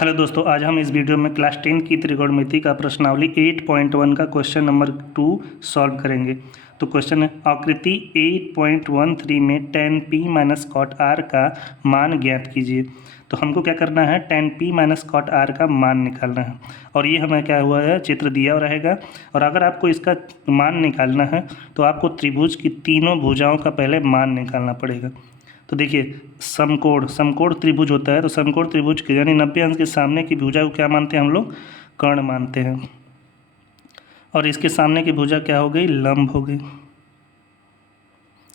Hello दोस्तों, आज हम इस वीडियो में क्लास 10 की त्रिकोणमिति का प्रश्नावली 8.1 का क्वेश्चन नंबर 2 सॉल्व करेंगे। तो क्वेश्चन है, आकृति 8.13 में tan p minus cot r का मान ज्ञात कीजिए। तो हमको क्या करना है, tan p minus cot r का मान निकालना है। और ये हमें क्या हुआ है, चित्र दिया रहेगा। और अगर आपको इसका मान निकालना है तो आपको त्रिभुज की तीनों भुजाओं का पहले मान निकालना पड़ेगा। तो देखिए, समकोण त्रिभुज होता है, तो समकोण त्रिभुज के यानी 90 अंश के सामने की भुजा को क्या मानते हैं हम लोग, कर्ण मानते हैं। और इसके सामने की भुजा क्या हो गई, लंब हो गई।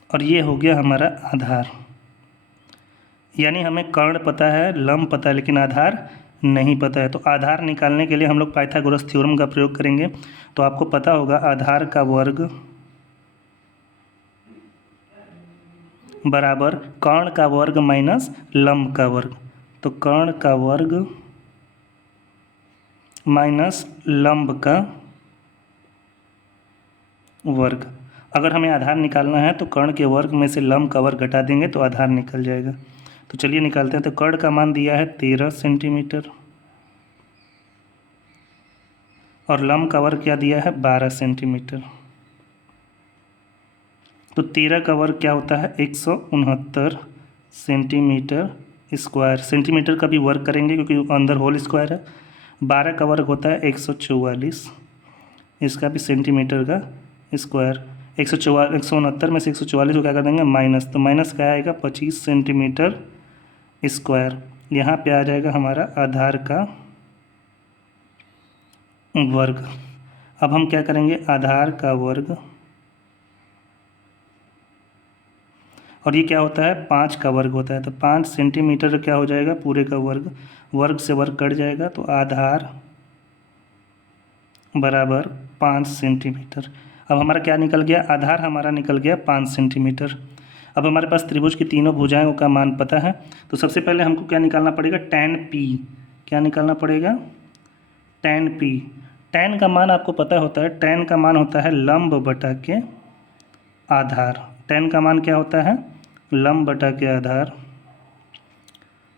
और ये हो गया हमारा आधार। यानी हमें कर्ण पता है, लंब पता है, लेकिन आधार नहीं पता है। तो आधार निकालने के लिए हम लोग पाइथागोरस थ्योरम का प्रयोग करेंगे। तो आपको पता होगा आधार का वर्ग बराबर कर्ण का वर्ग माइनस लंब का वर्ग। तो कर्ण का वर्ग माइनस लंब का वर्ग। अगर हमें आधार निकालना है तो कर्ण के वर्ग में से लंब का वर्ग घटा देंगे तो आधार निकल जाएगा। तो चलिए निकालते हैं। तो कर्ण का मान दिया है 13 सेंटीमीटर और लंब का वर्ग क्या दिया है, 12 सेंटीमीटर। तो 13 का वर्ग क्या होता है, 169 सेंटीमीटर स्क्वायर। सेंटीमीटर का भी वर्ग करेंगे क्योंकि अंदर होल स्क्वायर है। 12 का वर्ग होता है 144, इसका भी सेंटीमीटर का स्क्वायर। 169 में से 144 को क्या कर देंगे, माइनस। तो माइनस क्या आएगा, 25 सेंटीमीटर स्क्वायर। यहाँ पे आ जाएगा हमारा आधार का वर्ग। अब हम क्या करेंगे, आधार का वर्ग, और ये क्या होता है, 5 का वर्ग होता है। तो 5 सेंटीमीटर क्या हो जाएगा, पूरे का वर्ग। वर्ग से वर्ग कट जाएगा तो आधार बराबर 5 सेंटीमीटर। अब हमारा क्या निकल गया, आधार हमारा निकल गया 5 सेंटीमीटर। अब हमारे पास त्रिभुज की तीनों भुजाओं का मान पता है। तो सबसे पहले हमको क्या निकालना पड़ेगा, tan p। क्या निकालना पड़ेगा, tan p। tan का मान आपको पता होता है, tan का मान होता है लंब बटा के आधार। tan का मान क्या होता है, लंब बटा के आधार।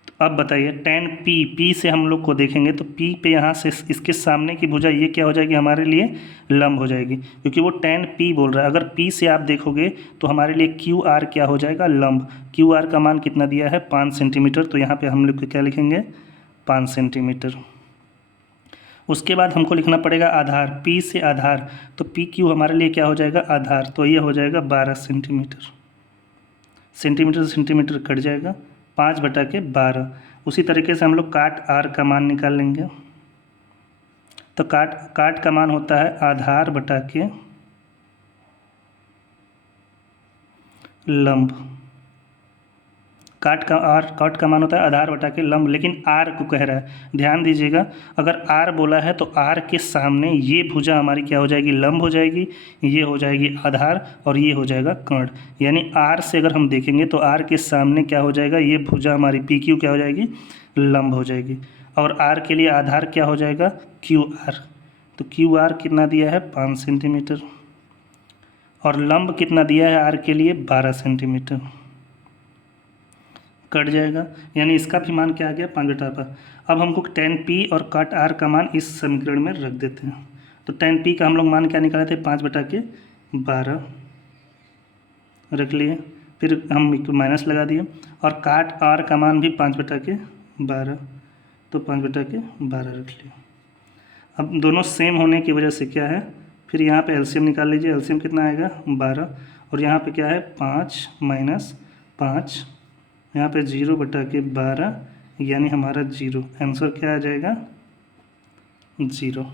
तो अब बताइए, tan p से हम लोग को देखेंगे तो p पे यहाँ से इसके सामने की भुजा ये क्या हो जाएगी, हमारे लिए लंब हो जाएगी, क्योंकि वो tan p बोल रहा है। अगर p से आप देखोगे तो हमारे लिए QR क्या हो जाएगा, लंब। QR का मान कितना दिया है, 5 सेंटीमीटर। तो यहाँ पे हम लोग क्या लिखेंगे, 5 सेंटीमीटर। उसके बाद हमको लिखना पड़ेगा आधार, p से आधार। तो PQ हमारे लिए क्या हो जाएगा, आधार। तो ये हो जाएगा 12 सेंटीमीटर। सेंटीमीटर से सेंटीमीटर कट जाएगा, 5 बटा के 12। उसी तरीके से हम लोग काट R का मान निकाल लेंगे। तो काट का मान होता है आधार बटा के लंब। काट का मान होता है आधार बटा के लंब, लेकिन R को कह रहा है। ध्यान दीजिएगा, अगर R बोला है तो R के सामने ये भुजा हमारी क्या हो जाएगी, लंब हो जाएगी। ये हो जाएगी आधार और ये हो जाएगा कर्ण। यानी R से अगर हम देखेंगे तो R के सामने क्या हो जाएगा, ये भुजा हमारी PQ क्या हो जाएगी, लंब हो जाएगी। और R के लिए आधार क्या हो जाएगा, QR। तो QR कितना दिया है, 5 सेंटीमीटर। और लंब कितना दिया है R के लिए, 12 सेंटीमीटर। कट जाएगा, यानी इसका भी मान क्या आ गया, 5 बटा 12। अब हमको tan p और काट r का मान इस समीकरण में रख देते हैं। तो tan p का हम लोग मान क्या निकाले थे, 5 बटा के 12 रख लिए। फिर हम माइनस लगा दिए। और काट r का मान भी 5 बटा के 12, तो 5 बटा के 12 रख लिए। अब दोनों सेम होने की वजह से क्या है, फिर यहाँ पे एलसीएम निकाल लीजिए। एलसीएम कितना आएगा, 12। और यहाँ पे क्या है, 5 माइनस 5, यहाँ पे 0 बटा के 12, यानी हमारा 0। आंसर क्या आ जाएगा, 0।